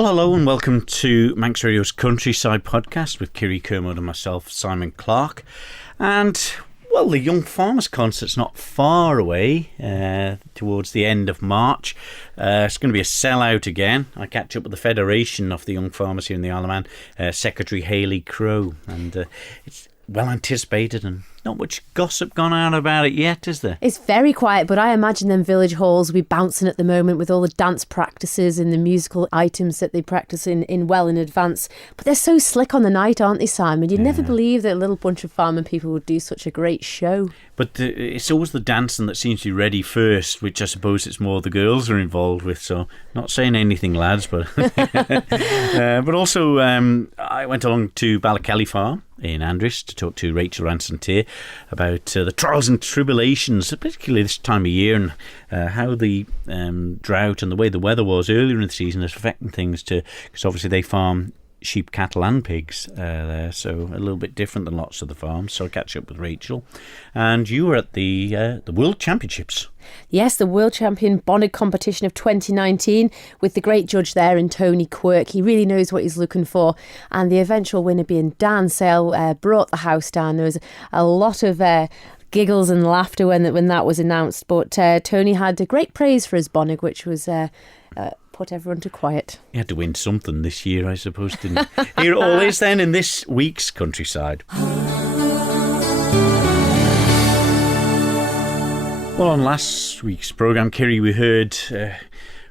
Well, hello and welcome to Manx Radio's Countryside podcast with Kirree Kermode and myself, Simon Clarke. And, well, the Young Farmers Concert's not far away, towards the end of March. It's going to be a sellout again. I catch up with the Federation of the Young Farmers here in the Isle of Man, Secretary Hayley Crowe, and it's well anticipated and not much gossip gone out about it yet, is there? It's very quiet, but I imagine them village halls will be bouncing at the moment with all the dance practices and the musical items that they practice in well in advance. But they're so slick on the night, aren't they, Simon? You'd never believe that a little bunch of farming people would do such a great show. But it's always the dancing that seems to be ready first, which I suppose it's more the girls are involved with. So, not saying anything, lads, but but also I went along to Ballykelly Farm in Andres to talk to Rachel Ranson-Tear about the trials and tribulations, particularly this time of year, and how the drought and the way the weather was earlier in the season is affecting things too, because obviously they farm sheep, cattle and pigs there, so a little bit different than lots of the farms. So I catch up with Rachel, and you were at the World Championships. Yes, the World Champion Bonnags competition of 2019 with the great judge there in Tony Quirk. He really knows what he's looking for, and the eventual winner being Dan Sale brought the house down. There was a lot of giggles and laughter when that was announced, but Tony had a great praise for his Bonnig, which was put everyone to quiet. He had to win something this year, I suppose, didn't he? Here it all is then in this week's Countryside. Well, on last week's programme, Kirree, we heard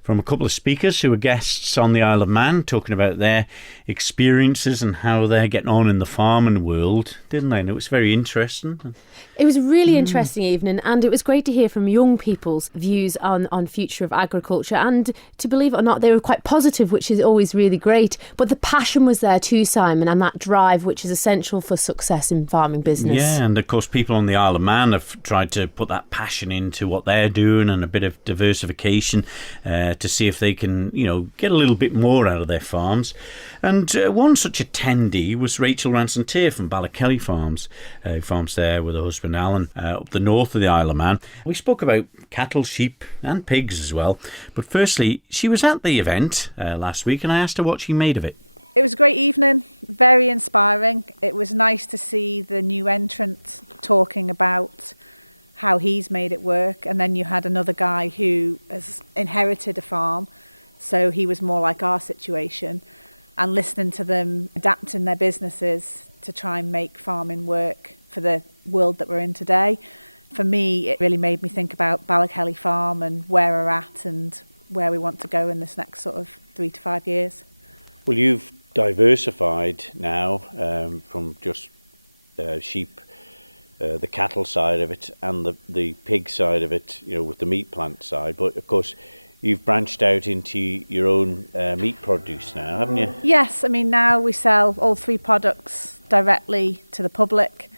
from a couple of speakers who were guests on the Isle of Man, talking about their experiences and how they're getting on in the farming world, didn't they? And it was very interesting. It was a really interesting evening, and it was great to hear from young people's views on future of agriculture, and to believe it or not, they were quite positive, which is always really great. But the passion was there too, Simon, and that drive, which is essential for success in farming business. Yeah, and of course people on the Isle of Man have tried to put that passion into what they're doing and a bit of diversification to see if they can, get a little bit more out of their farms. And one such attendee was Rachel Ranson-Tear from Ballykelly Farms, who farms there with her husband Alan up the north of the Isle of Man. We spoke about cattle, sheep and pigs as well. But firstly, she was at the event last week, and I asked her what she made of it. It was a great evening, very inspiring. It was nice to see the new entrant talking about how he's made it work, and then you had another guy who has inherited a farm, so he was more like our situation, and listening to them adapting their businesses to try and make farming work for the world that we're in today. For me, it really made me think about Ballykelly Farm and where we're at and where we want to go in this next sort of 3 to 5 years. Well, you've diversified now from just sheep, the cattle side of it and the pig side of it, with the meat plant side. But of course, you've branched out into your own meat produce now, haven't you? Yes, now we sell all 3 products directly to the public.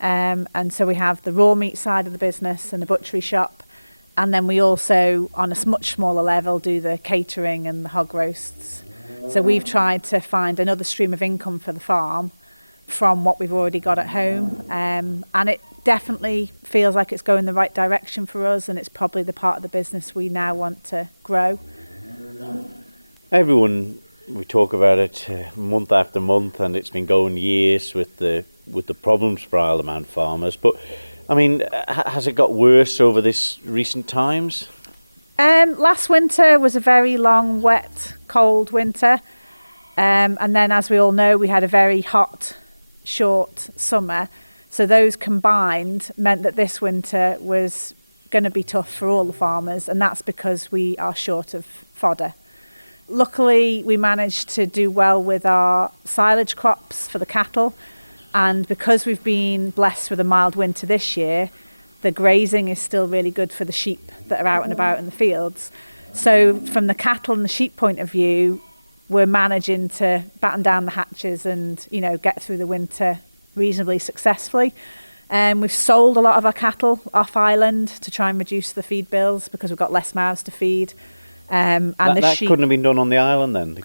And so we have the raw meat side of the business and a butchery shop. And then we also, on a much smaller level, do the catering and the hog roasts. So we've tried to find another stream of income for the farm from what we've already got at home. And it definitely feels like it's going the right direction for us, and it's probably the part of the business we now want to grow. Everyone, we talk about it month after month, and it's been going years with the problems for Isle of Man farmers. But has it got worse over this recent times? Last winter was a very long, wet, cold winter. And then, as we all know, we had a very hot, short summer. So those combined meant that this winter was going to be tough for all the farmers, and that's because we are short of fodder. Luckily, we managed to do well with our silage crops for the cattle, and because we've been blessed with a mild winter this year, the grazing is still really good for the sheep that are out and about in the fields. So from the cattle and the sheep point of view, we're managing to batten down the hatches and, get through the winter reasonably successfully. We've sold a lot of our cattle off island to try and reduce the feed bills because we've got less mouths to feed. And that couldn't have been done on the island then?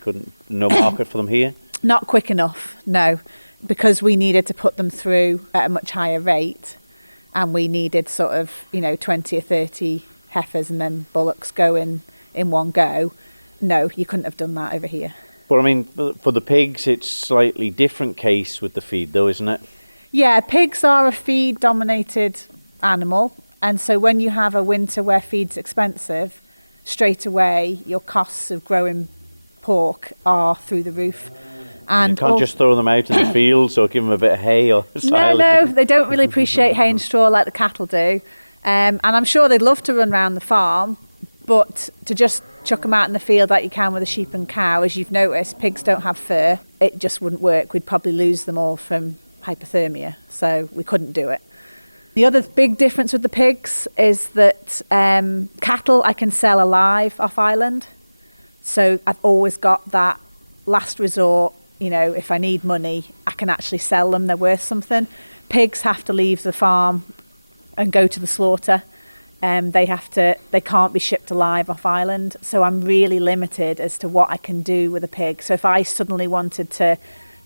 No market for them here? Not quick enough, no, because we needed to put them through at a much higher rate, and we needed sort of 20 or 30 heifers and then bullocks going in one go. No, you couldn't have done that over here. But I mean, for the pigs, it's slightly different case with the feed, though, isn't it? Yeah, pigs are a feed-dominated animal, and so when you have a winter where feed's expensive, straight away your costs of growing pork are through the roof. And you can't just throw them out in the fields or give them a bit of hay or silage. No, they don't really appreciate hay and straw like the cattle do. And I'm sure they'd love to run around the farm, but to just chuck them out in the field like you can with a sheep and cow, as you've noticed, pigs don't have fur. It just wouldn't work. We'd probably lose them all from hypothermia, so we couldn't do it. The other big difference with the pigs is that cattle I can sell alive off island. So I've always got that last resort. You know, if I need money, I can actually sell them. They're worth something. Pigs have to leave the farm and go to the slaughter. They can't be shipped alive off island. So I'm really limited as to what I can do with a pig. So if I suddenly wanted to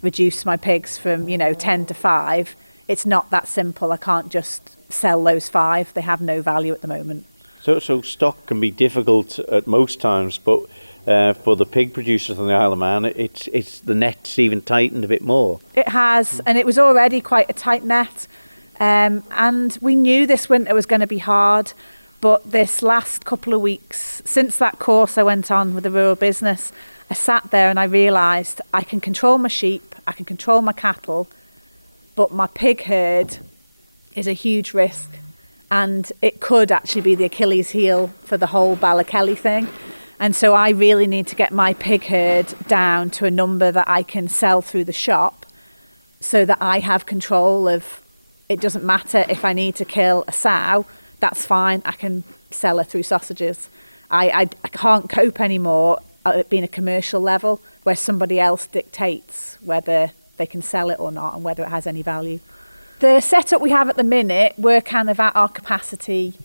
reduce my pigs from, 10 to 5, it's not that simple. I can't just sell those 5. They have no value at the moment. So stock can be difficult at most times, but for the pig producers on the Isle of Man, it's the net's even tightened a bit more. It has, and it was already quite a tight net. And we knew this winter was going to be hard, but this last couple of weeks, since that course I went on with the rural business, I sat there and I realised I can control my sheep, I can control my cattle, but my pig herd is a huge risk. And it could actually be the Achilles heel for the whole Ballykelly thing. And so I really need to get my pig herd down to a number that I can sell through the shop so that I have control of, it doesn't matter if I need to kill a sow, that's fine, I can sell her through sausages. I can't cope anymore at it being a commercial level where somebody else dictates whether they can sell it or not and whether it has any value. The setup we have at the minute, we're kind of at our capacity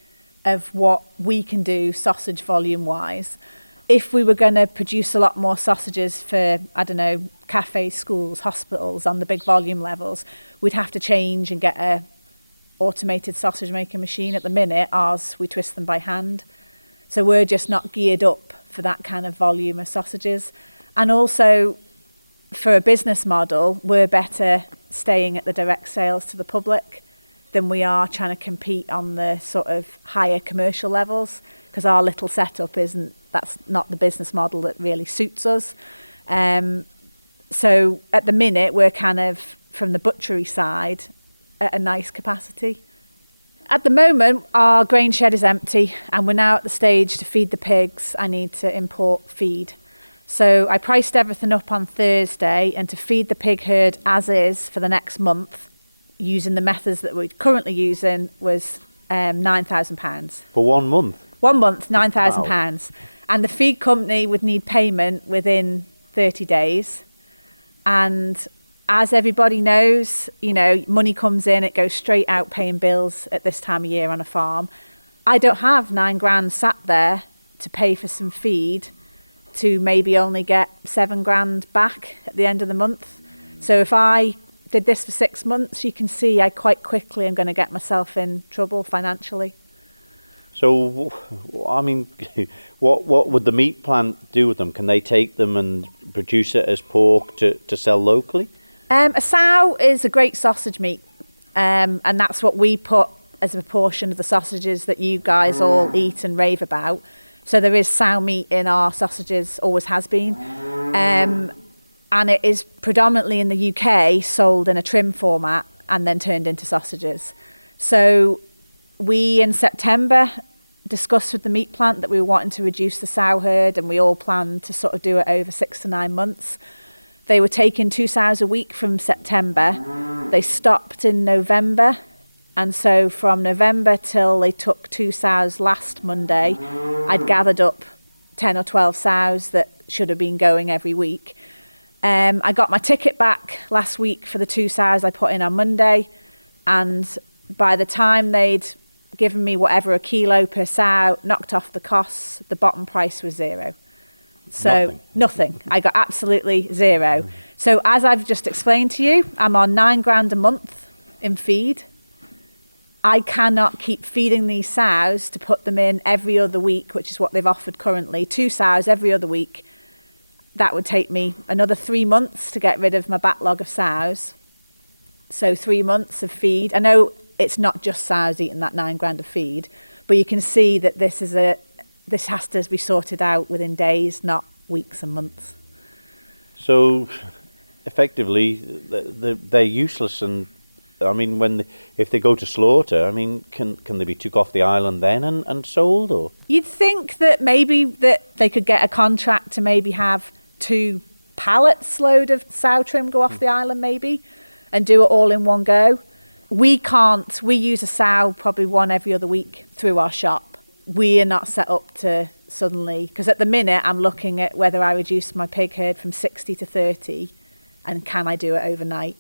of what we can do sausage volume wise. If we were going to produce a lot more sausages for, cafes, schools, hospitals on the big volume levels, we'd have to change and get a automated sausage making machine. At the minute, ours, we twist them by hand. So we're just not geared up for that kind of volume of sausages. And also, for a business model, we're better staying at the direct sales to the public than we are trying to compete on the sort of higher commercial levels, because our little setup that's not the business model that really suits us. So at the minute, we're kind of, from the butchery side, at a nice capacity. At the moment, our grain shed is empty, and we're now at the stage to feed the pigs. I need to import feed. So I priced everything up on Thursday, and to feed the pig herd as is for the next month, using the methods that we're currently using, was £9,000. For 1 month? 1 month, £9,000. Wow. And the feed company would need payment within 30 days. And as everybody knows, money comes in, it goes straight out paying bills at this time of year on a farm. I don't have £9,000 sat there to pay for some feed to maybe only get £7,000 back at the end of the month. So if I did this for 6 months, you can see I quite quickly am going to get myself in trouble financially. So, I mean, what would the meat plant do with them? Can they take them and produce it as pork to sell locally? A sow is a great sausage meat, and that's what we put as a proportion of the sausages that you guys all eat and rave about. So there is sow meat in our sausages, always has been. And it is predominantly in the UK sold in a trim format and then turned into sausages. So we, in September, discussed with the meat plant that we were wanting to reduce the sow herd, and we all planned to sort of do it over 6 to 9 months. They were taking 2 sows a week from September. They stopped in November. And so from November till they took 2 sows last Monday, I'd gathered up 10 or 12 sows that should have been going every week. I got my ticket back last week for the 2 sows I put in on Monday. And by the time they'd given me whatever a kilo per sow, knocked off the costs, the bottom price was 0. So nothing. I got absolutely 0. So as I've just explained to you, I'm on £9,000 a month in feed. I cannot keep feeding these sows to put them in every other week, which is what they've offered currently. 2 sows every other week. that would take me another 3 months to get rid of my backlog of sows. So 3 months of feed. I know it's not just sows eating that 9 grand of feed, but you can see that this has to be sorted out within days, not weeks and months. So, effectively, they're useless. And I mean, if they go to slaughter, I mean, can they be took off the island then and sold? Or you'd think that maybe that they could get a contract to maybe have 2 pallets load of sow trim go off the island, maybe, and do it all in one go. We can't. We use a sow probably one every other week through our shop. We are not set up to suddenly, because at the minute I'm looking at whether I reduce my pig herd from 60 to 30 and can I do it overnight.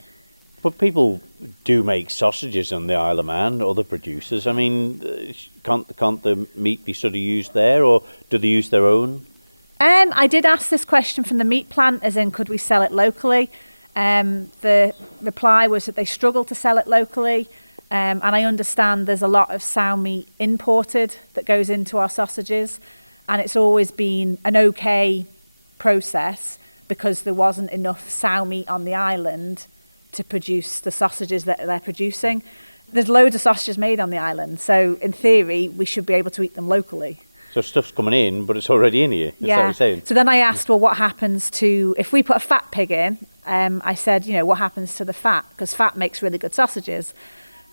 But people do make sausages on the Isle of Man, other producers. I mean, can't the meat be sort of used there, or do they use their own? I did ask this question from the meat plant, as in could we sell it locally? The reply was that they struggle to sell it locally. And I understand there's a lot of sow meat imported that goes into our sausages. And it's always been an okay process because there wasn't enough sow meat on the island to produce the sausages that they're producing. There's loads of sausages made on the island. So in theory, we should be able to eat them locally. So stuff's coming in, but it's already in here. Is that what you're saying? So then I asked, well, what happens to, if we put a fat pig in, I said, what happens to the fat? Because fat makes really good sausages.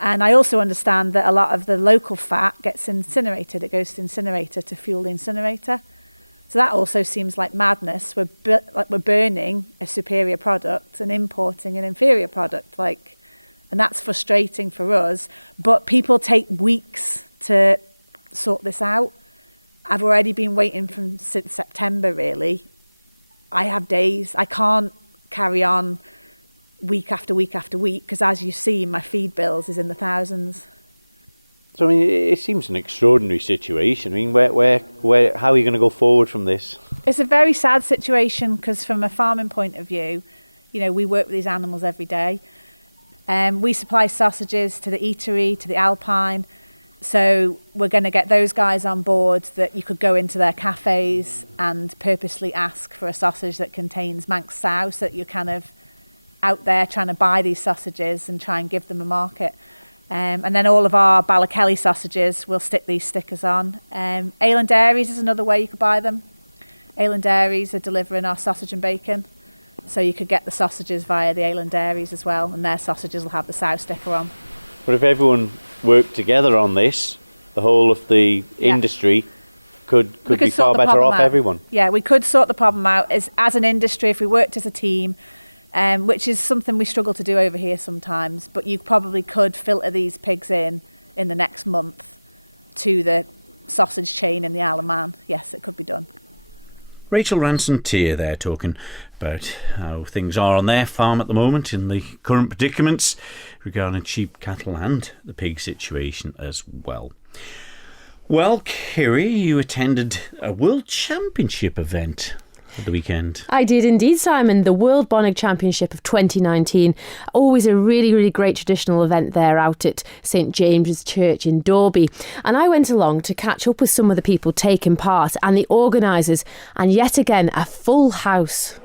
And I also understand that a lot of the local fat gets incinerated. It goes to the incinerator to fuel the incinerator. So that also seems like madness. We're burning a superior product and importing an inferior product. And that's frustrating for us. But people take weeks to sort this out. I've already been waiting since September, really. I have days. I can't carry on week after week after week because, as you see, my feed bills is in the thousands. So, I mean, it seems an extraordinary situation. I mean, how are you going to go forward from this? It's a very sad situation because from a farming point of view, we work with these animals every day. We supply sausages to the eatery, to the Alpine. So we're going to get those guys on board that you could go into their cafes and purposely ask for a sausage that contains Manx sow so that you're kind of out there trying to buy these sausages and try and give them a market. And then all of our Ballykelly sausages, we'll stick these stickers on. Ale and Dairies is another way you could buy them. Ale and Dairies are delivering our sausage and bacon. So you could get the sausages via the Ale and Dairies as well, and their sausages will have the sow sticker on. But if everyone worked together on this, the whole of the industry could be far better off, everyone. Yeah, we could sort the problem out as an industry if we worked as a team, which is something we struggle to do over here sometimes. But you probably could filter these pigs in the next month to the sausage chain in the Isle of Man. Yes, it could be done. Rachel Ranson-Tier there talking about how things are on their farm at the moment in the current predicaments regarding sheep, cattle and the pig situation as well. Well, Kirree, you attended a World Championship event at the weekend. I did indeed, Simon. The World Bonnags Championship of 2019. Always a really, really great traditional event there out at St James's Church in Dorby. And I went along to catch up with some of the people taking part and the organisers. And yet again, a full house.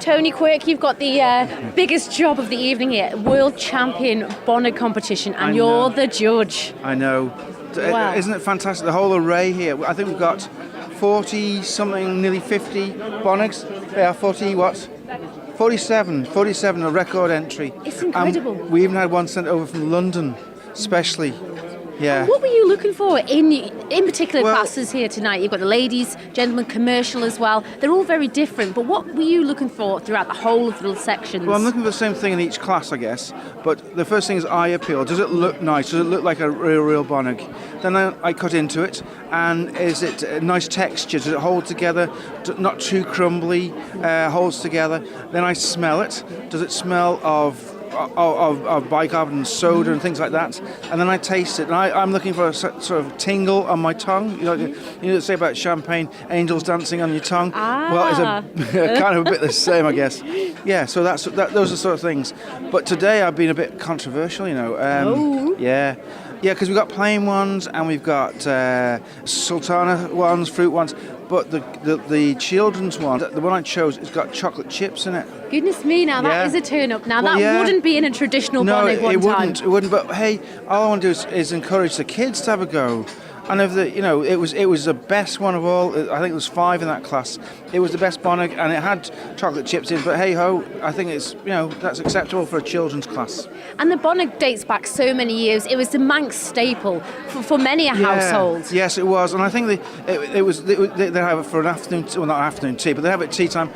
Tony Quirk, you've got the biggest job of the evening here, World Champion Bonnags competition, and you're the judge. I know. Wow. Isn't it fantastic? The whole array here. I think we've got 40 something, nearly 50 Bonnags. They are 40 what? 47, a record entry. It's incredible. We even had one sent over from London, specially. Yeah. What were you looking for in particular classes here tonight? You've got the ladies, gentlemen, commercial as well. They're all very different, but what were you looking for throughout the whole of the little sections? Well, I'm looking for the same thing in each class, I guess. But the first thing is eye appeal. Does it look nice? Does it look like a real Bonnag? Then I cut into it, and is it a nice texture? Does it hold together? Not too crumbly, holds together. Then I smell it. Does it smell of bicarb and soda and things like that, and then I taste it, and I'm looking for a sort of tingle on my tongue. You know what say about champagne, angels dancing on your tongue. Well, it's a kind of a bit the same, I guess. Yeah, so those are sort of things. But today I've been a bit controversial, Yeah, Yeah, because we've got plain ones and we've got sultana ones, fruit ones. But the children's one, the one I chose, it's got chocolate chips in it. Goodness me, now that Yeah. is a turn up. Now Well, that yeah. wouldn't be in a traditional No, Bonnig one it time. wouldn't. It wouldn't. But hey, all I want to do is encourage the kids to have a go. And if it was the best one of all. I think there was 5 in that class. It was the best Bonnig, and it had chocolate chips in. But hey ho, I think it's that's acceptable for a children's class. And the Bonnig dates back so many years. It was the Manx staple for many a household. Yes, it was, and I think they'd have it for an afternoon, well, not afternoon tea, but they'd have it at tea time,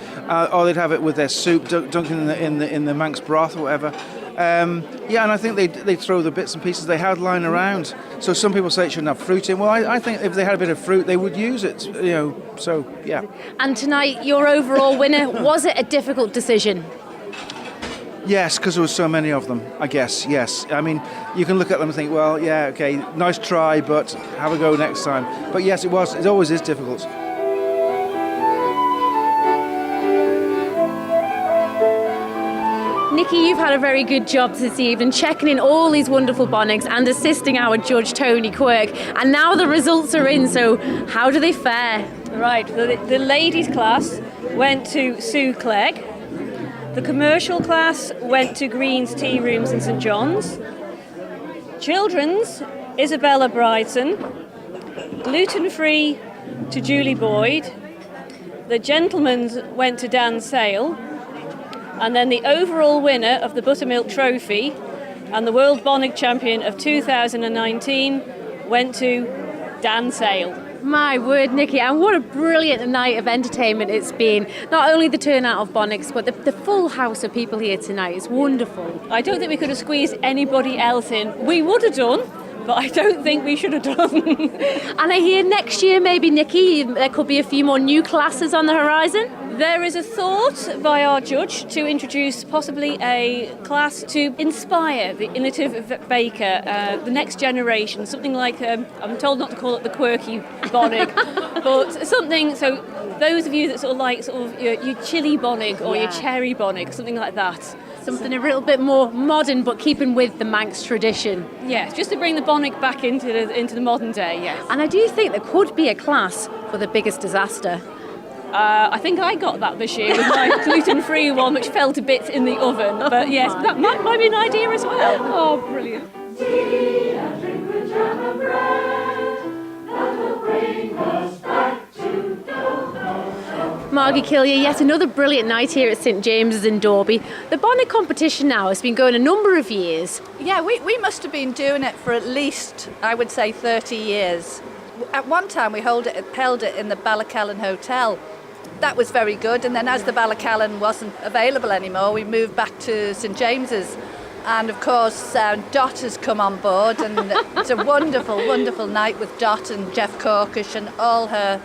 or they'd have it with their soup, dunking in the Manx broth or whatever. Yeah, and I think they throw the bits and pieces they had lying around. So some people say it shouldn't have fruit in. Well, I think if they had a bit of fruit, they would use it. So yeah. And tonight, your overall winner, was it a difficult decision? Yes, because there were so many of them. I guess yes. I mean, you can look at them and think, well, yeah, okay, nice try, but have a go next time. But yes, it was. It always is difficult. Nikki, you've had a very good job this evening, checking in all these wonderful Bonnigs and assisting our judge, Tony Quirke. And now the results are in, so how do they fare? Right, the ladies' class went to Sue Clegg. The commercial class went to Green's Tea Rooms in St John's. Children's, Isabella Brighton. Gluten-free to Julie Boyd. The gentlemen's went to Dan Sale. And then the overall winner of the Buttermilk Trophy and the World Bonnig Champion of 2019 went to Dan Sale. My word, Nikki, and what a brilliant night of entertainment it's been. Not only the turnout of Bonnigs, but the full house of people here tonight. It's wonderful. I don't think we could have squeezed anybody else in. We would have done, but I don't think we should have done. And I hear next year, maybe, Nikki, there could be a few more new classes on the horizon? There is a thought by our judge to introduce possibly a class to inspire the innovative baker, the next generation, something like, I'm told not to call it the quirky Bonnig, but something, so those of you that sort of like your chili Bonnig or your cherry Bonnig, something like that. Something a little bit more modern, but keeping with the Manx tradition. Yes, just to bring the Bonnig back into the modern day, yes. And I do think there could be a class for the biggest disaster. I think I got that this year with my gluten-free one, which fell to bits in the oven. But yes, that might be an idea as well. Oh, brilliant. Tea and drink with jam and bread, that will bring us back to Margie Killier, yet another brilliant night here at St James's in Dorby. The Bonnig competition now has been going a number of years. Yeah, we must have been doing it for at least, I would say, 30 years. At one time we held it in the Ballacallan Hotel. That was very good, and then as the Ballacallan wasn't available anymore, we moved back to St James's. And of course, Dot has come on board, and it's a wonderful, wonderful night with Dot and Jeff Corkish and all her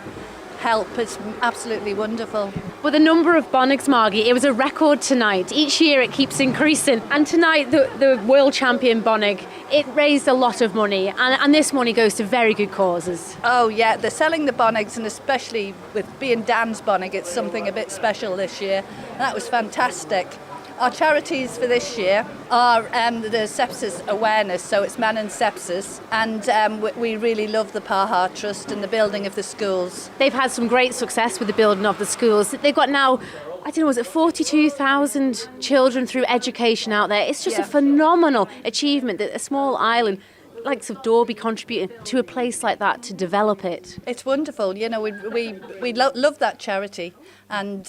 help. It's absolutely wonderful. With a number of Bonnigs, Margie, it was a record tonight. Each year it keeps increasing. And tonight, the world champion Bonnig, it raised a lot of money. And this money goes to very good causes. Oh, yeah, they're selling the Bonnigs, and especially with being Dan's Bonnig, it's something a bit special this year. And that was fantastic. Our charities for this year are the sepsis awareness, so it's Man and Sepsis, and we really love the Paha Trust and the building of the schools. They've had some great success with the building of the schools. They've got now, I don't know, was it 42,000 children through education out there? It's just a phenomenal achievement that a small island likes of Dorby contributing to a place like that to develop it. It's wonderful. You know, we love that charity, and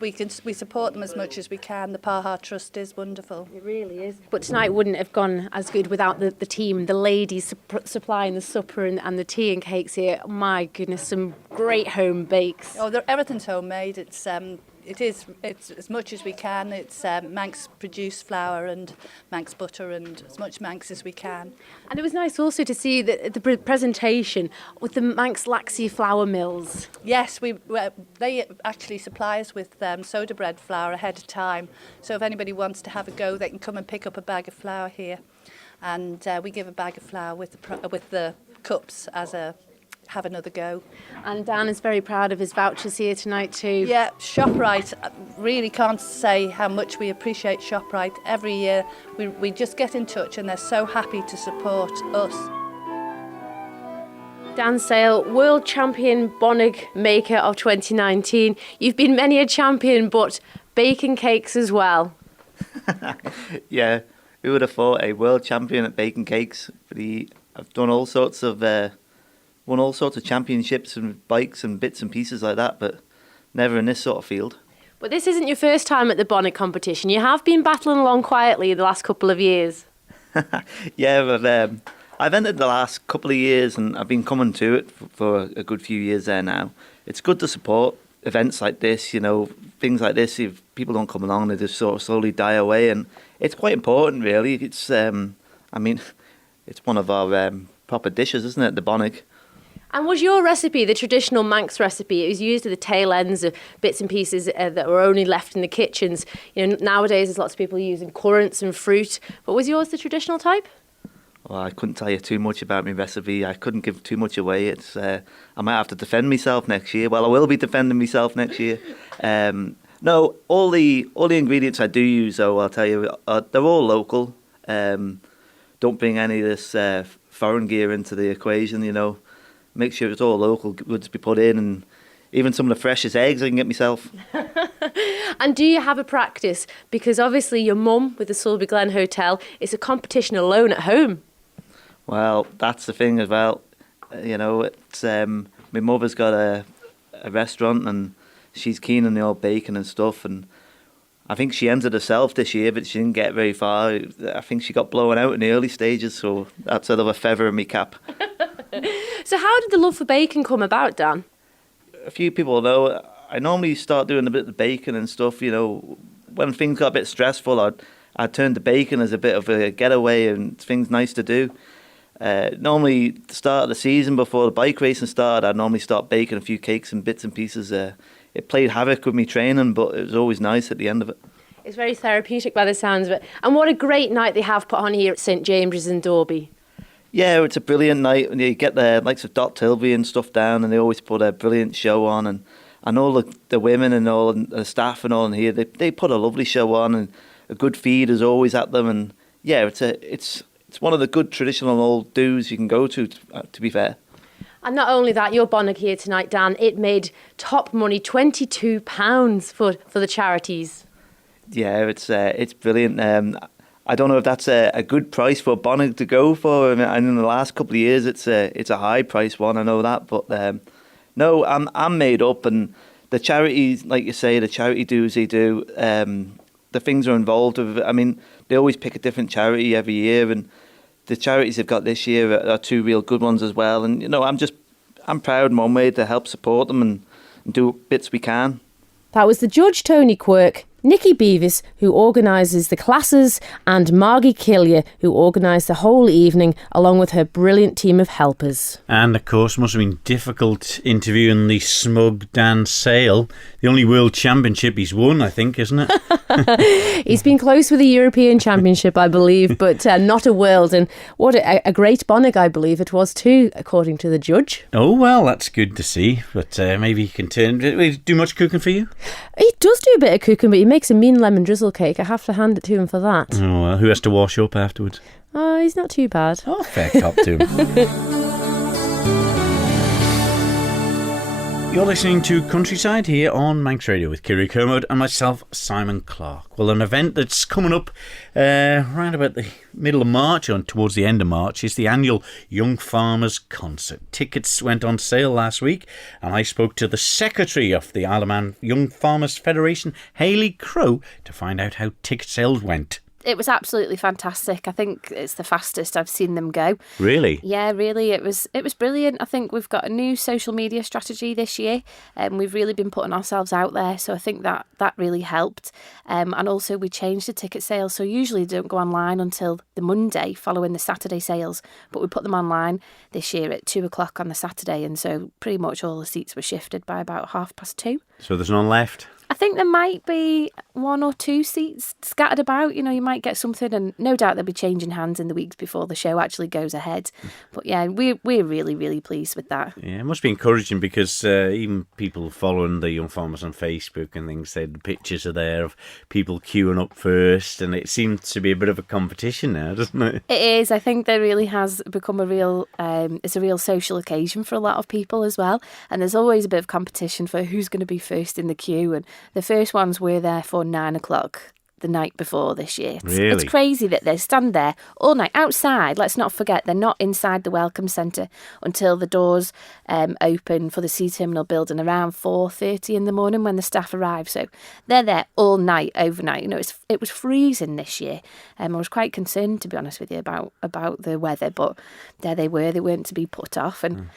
we support them as much as we can. The Paha Trust is wonderful. It really is. But tonight wouldn't have gone as good without the team, the ladies supplying the supper and the tea and cakes here. My goodness, some great home bakes. Oh, everything's homemade. It's as much as we can. It's Manx produced flour and Manx butter and as much Manx as we can. And it was nice also to see the presentation with the Manx Laxey flour mills. Yes, they actually supply us with soda bread flour ahead of time. So if anybody wants to have a go, they can come and pick up a bag of flour here. And we give a bag of flour with the cups as a have another go. And Dan is very proud of his vouchers here tonight too. Yeah, ShopRite, I really can't say how much we appreciate ShopRite. Every year we just get in touch and they're so happy to support us. Dan Sale, world champion Bonnig maker of 2019. You've been many a champion, but baking cakes as well. Yeah, who would have thought a world champion at baking cakes? I've done all sorts of won all sorts of championships and bikes and bits and pieces like that, but never in this sort of field. But this isn't your first time at the Bonnig competition. You have been battling along quietly the last couple of years. Yeah, but I've entered the last couple of years and I've been coming to it for a good few years there now. It's good to support events like this, you know, things like this. If people don't come along, they just sort of slowly die away, and it's quite important, really. It's, I mean, it's one of our proper dishes, isn't it, the Bonnig? And was your recipe the traditional Manx recipe? It was used at the tail ends of bits and pieces that were only left in the kitchens. You know, nowadays there's lots of people using currants and fruit. But was yours the traditional type? Well, I couldn't tell you too much about my recipe. I couldn't give too much away. It's I might have to defend myself next year. Well, I will be defending myself next year. No, all the ingredients I do use, though, I'll tell you, they're all local. Don't bring any of this foreign gear into the equation, you know. Make sure it's all local goods be put in, and even some of the freshest eggs I can get myself. And do you have a practice? Because obviously your mum with the Sulby Glen Hotel is a competition alone at home. Well, that's the thing as well. You know, it's my mother's got a restaurant and she's keen on the old baking and stuff, and I think she entered herself this year, but she didn't get very far. I think she got blown out in the early stages, so that's another feather in my cap. So how did the love for baking come about, Dan? A few people know I normally start doing a bit of baking and stuff, you know. When things got a bit stressful, I'd turn to baking as a bit of a getaway and things nice to do. Normally, at the start of the season, before the bike racing started, I'd normally start baking a few cakes and bits and pieces. It played havoc with me training, but it was always nice at the end of it. It's very therapeutic by the sounds of it. And what a great night they have put on here at St James's in Derby. Yeah, it's a brilliant night when you get the likes of Dot Tilby and stuff down, and they always put a brilliant show on. And all the women and all and the staff and all in here, they put a lovely show on, and a good feed is always at them. And yeah, it's one of the good traditional old do's you can go to be fair. And not only that, your Bonnig here tonight, Dan, it made top money, £22 for the charities. Yeah, it's brilliant. I don't know if that's a good price for Bonnig to go for. I mean, and in the last couple of years, it's a high price one. I know that, but no, I'm made up, and the charities, like you say, the charity dues they do, the things are involved with it. I mean, they always pick a different charity every year, and the charities they've got this year are two real good ones as well. And you know, I'm proud in one way to help support them and do bits we can. That was the judge, Tony Quirke, Nikki Beavis, who organises the classes, and Margie Killier, who organised the whole evening, along with her brilliant team of helpers. And, of course, must have been difficult interviewing the smug Dan Sale. The only world championship he's won, I think, isn't it? He's been close with a European championship, I believe, but not a world. And what a great Bonnig, I believe it was too, according to the judge. Oh, well, that's good to see. But maybe he can do much cooking for you? He does do a bit of cooking, but he makes a mean lemon drizzle cake. I have to hand it to him for that. Oh, well, who has to wash up afterwards? Oh, he's not too bad. Oh, fair cop to him. You're listening to Countryside here on Manx Radio with Kirree Kermode and myself, Simon Clarke. Well, an event that's coming up around about the middle of March, or towards the end of March, is the annual Young Farmers Concert. Tickets went on sale last week, and I spoke to the secretary of the Isle of Man Young Farmers Federation, Hayley Crow, to find out how ticket sales went. It was absolutely fantastic. I think it's the fastest I've seen them go. Really? Yeah, really. It was brilliant. I think we've got a new social media strategy this year, and we've really been putting ourselves out there. So I think that really helped. And also we changed the ticket sales. So usually they don't go online until the Monday following the Saturday sales, but we put them online this year at 2:00 on the Saturday. And so pretty much all the seats were shifted by about 2:30. So there's none left? I think there might be 1 or 2 seats scattered about. You know, you might get something, and no doubt they'll be changing hands in the weeks before the show actually goes ahead. But yeah, we're really, really pleased with that. Yeah, it must be encouraging because even people following the Young Farmers on Facebook and things said the pictures are there of people queuing up first, and it seems to be a bit of a competition now, doesn't it? It is. I think there really has become it's a real social occasion for a lot of people as well. And there's always a bit of competition for who's going to be first in the queue. And the first ones were there for 9 o'clock the night before this year. It's crazy that they stand there all night outside. Let's not forget they're not inside the Welcome Centre until the doors open for the Sea Terminal building around 4:30 in the morning when the staff arrive. So they're there all night, overnight. You know, it was freezing this year. I was quite concerned, to be honest with you, about the weather, but there they were. They weren't to be put off. And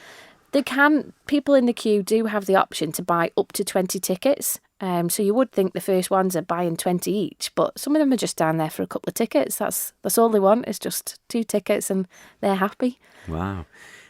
people in the queue do have the option to buy up to 20 tickets. So you would think the first ones are buying 20 each, but some of them are just down there for a couple of tickets. That's all they want, is just 2 tickets, and they're happy. Wow.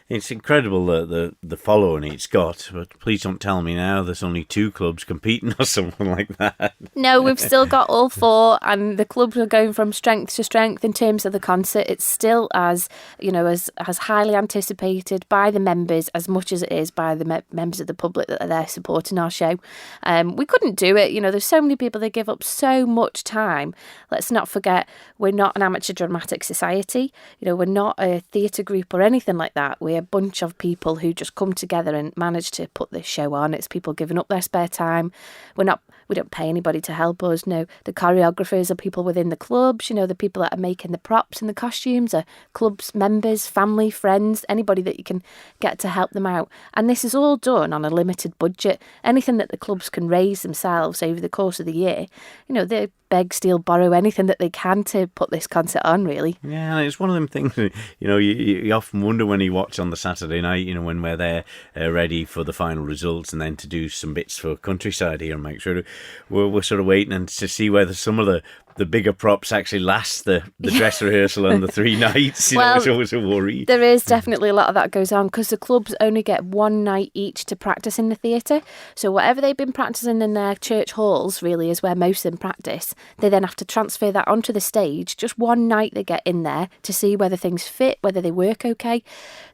It's incredible the following it's got, but please don't tell me now there's only 2 clubs competing or something like that. No, we've still got all 4, and the clubs are going from strength to strength in terms of the concert. It's still as highly anticipated by the members as much as it is by the members of the public that are there supporting our show. We couldn't do it. You know, there's so many people that give up so much time. Let's not forget, we're not an amateur dramatic society. You know, we're not a theatre group or anything like that. We're a bunch of people who just come together and manage to put this show on. It's people giving up their spare time. We don't pay anybody to help us. No, the choreographers are people within the clubs. You know, the people that are making the props and the costumes are clubs members, family, friends, anybody that you can get to help them out. And this is all done on a limited budget. Anything that the clubs can raise themselves over the course of the year, you know, they beg, steal, borrow anything that they can to put this concert on, really. Yeah, it's one of them things, you know, you often wonder when you watch on the Saturday night, you know, when we're there ready for the final results and then to do some bits for Countryside here and make sure we're sort of waiting and to see whether some of the bigger props actually last the dress rehearsal and the 3 nights. You know, it's always a worry. There is definitely a lot of that goes on because the clubs only get 1 night each to practice in the theatre. So whatever they've been practising in their church halls really is where most of them practice. They then have to transfer that onto the stage. Just 1 night they get in there to see whether things fit, whether they work okay.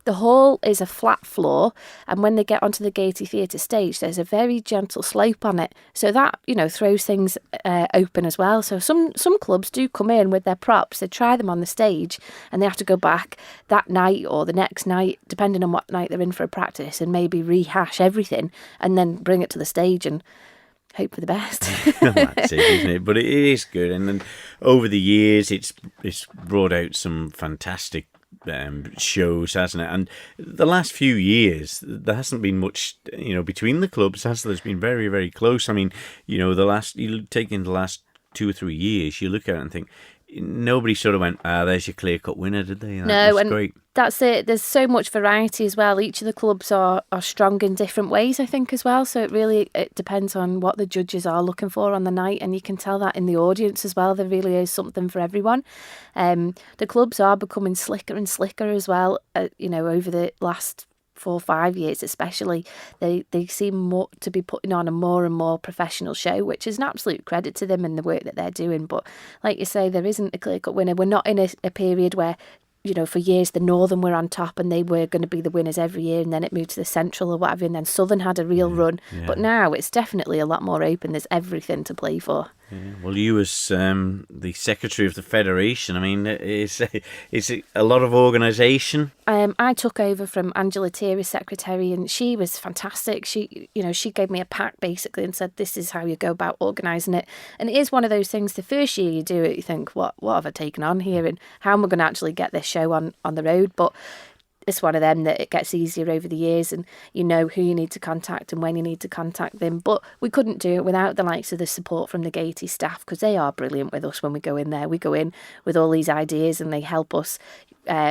The hall is a flat floor, and when they get onto the Gaiety Theatre stage, there's a very gentle slope on it. So that, you know, throws things open as well. So some clubs do come in with their props, they try them on the stage, and they have to go back that night or the next night, depending on what night they're in for a practice, and maybe rehash everything and then bring it to the stage and hope for the best. That's it, isn't it? But it is good, and then over the years it's brought out some fantastic shows, hasn't it? And the last few years there hasn't been much, you know, between the clubs, has there? It's been very, very close. I mean, you know, you take in the last 2 or 3 years, you look at it and think nobody sort of went, there's your clear-cut winner, did they? No, and great. That's it. There's so much variety as well. Each of the clubs are strong in different ways, I think, as well. So it depends on what the judges are looking for on the night, and you can tell that in the audience as well. There really is something for everyone. The clubs are becoming slicker and slicker as well, you know, over the last 4 or 5 years especially. They seem more to be putting on a more and more professional show, which is an absolute credit to them and the work that they're doing. But like you say, there isn't a clear-cut winner. We're not in a period where, you know, for years the Northern were on top and they were going to be the winners every year, and then it moved to the Central or whatever, and then Southern had a real run. Yeah. But now it's definitely a lot more open. There's everything to play for. Yeah. Well, you as the secretary of the federation, I mean, is it a lot of organisation? I took over from Angela Tier as secretary, and she was fantastic. She gave me a pack basically and said, this is how you go about organising it. And it is one of those things, the first year you do it, you think, what have I taken on here, and how am I going to actually get this show on the road? But it's one of them that it gets easier over the years, and you know who you need to contact and when you need to contact them. But we couldn't do it without the likes of the support from the Gaiety staff, because they are brilliant with us when we go in there. We go in with all these ideas and they help us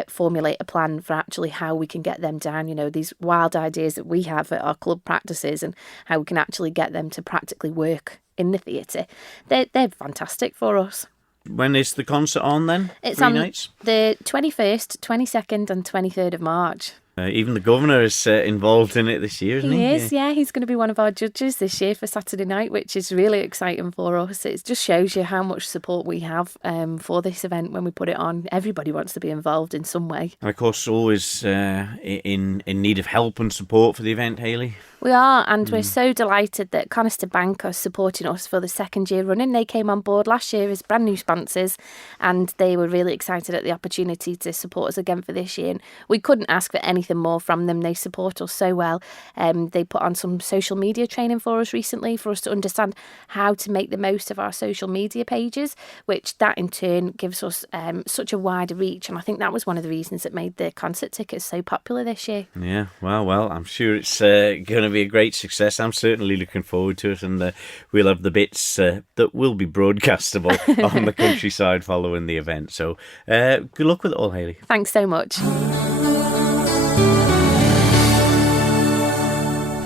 formulate a plan for actually how we can get them down, you know, these wild ideas that we have at our club practices and how we can actually get them to practically work in the theatre. They're fantastic for us. When is the concert on then? It's 3 on nights? The 21st, 22nd and 23rd of March. Even the governor is involved in it this year, isn't he? He is, yeah. He's going to be one of our judges this year for Saturday night, which is really exciting for us. It just shows you how much support we have for this event when we put it on. Everybody wants to be involved in some way. And of course, always in need of help and support for the event, Hayley. We are, and we're so delighted that Conister Bank are supporting us for the second year running. They came on board last year as brand new sponsors, and they were really excited at the opportunity to support us again for this year. And we couldn't ask for anything more from them. They support us so well. They put on some social media training for us recently for us to understand how to make the most of our social media pages, which that in turn gives us such a wider reach. And I think that was one of the reasons that made the concert tickets so popular this year. Yeah, well, I'm sure it's going to be a great success. I'm certainly looking forward to it, and we'll have the bits that will be broadcastable on the countryside following the event. So good luck with it all, Hayley. Thanks so much.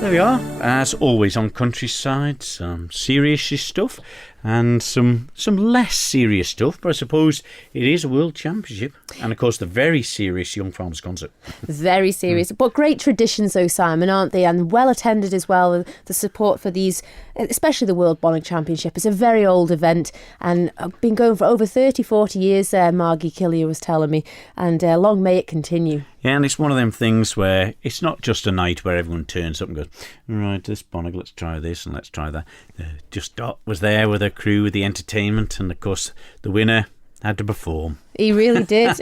There we are. As always on Countryside, some serious stuff and some less serious stuff, but I suppose it is a World Championship, and of course the very serious Young Farmers Concert. Very serious, but great traditions though, Simon, aren't they? And well attended as well. The support for these, especially the World Bonnig Championship, it's a very old event and been going for over 30-40 years, Margie Killier was telling me, and long may it continue. Yeah, and it's one of them things where it's not just a night where everyone turns up and goes, right, this Bonnig, let's try this and let's try that. Just Dot was there with her crew with the entertainment, and of course the winner had to perform. He really did.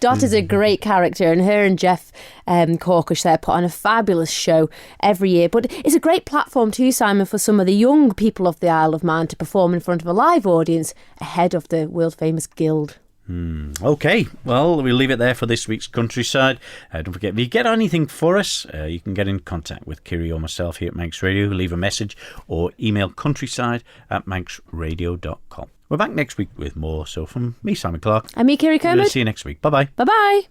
Dot is a great character, and her and Jeff Corkish there put on a fabulous show every year. But it's a great platform too, Simon, for some of the young people of the Isle of Man to perform in front of a live audience ahead of the world famous Guild. Okay, well, we'll leave it there for this week's Countryside. Don't forget, if you get anything for us, you can get in contact with Kirree or myself here at Manx Radio. Leave a message or email countryside@manxradio.com. We're back next week with more. So from me, Simon Clarke. And me, Kirree Kermode. We'll see you next week. Bye-bye. Bye-bye.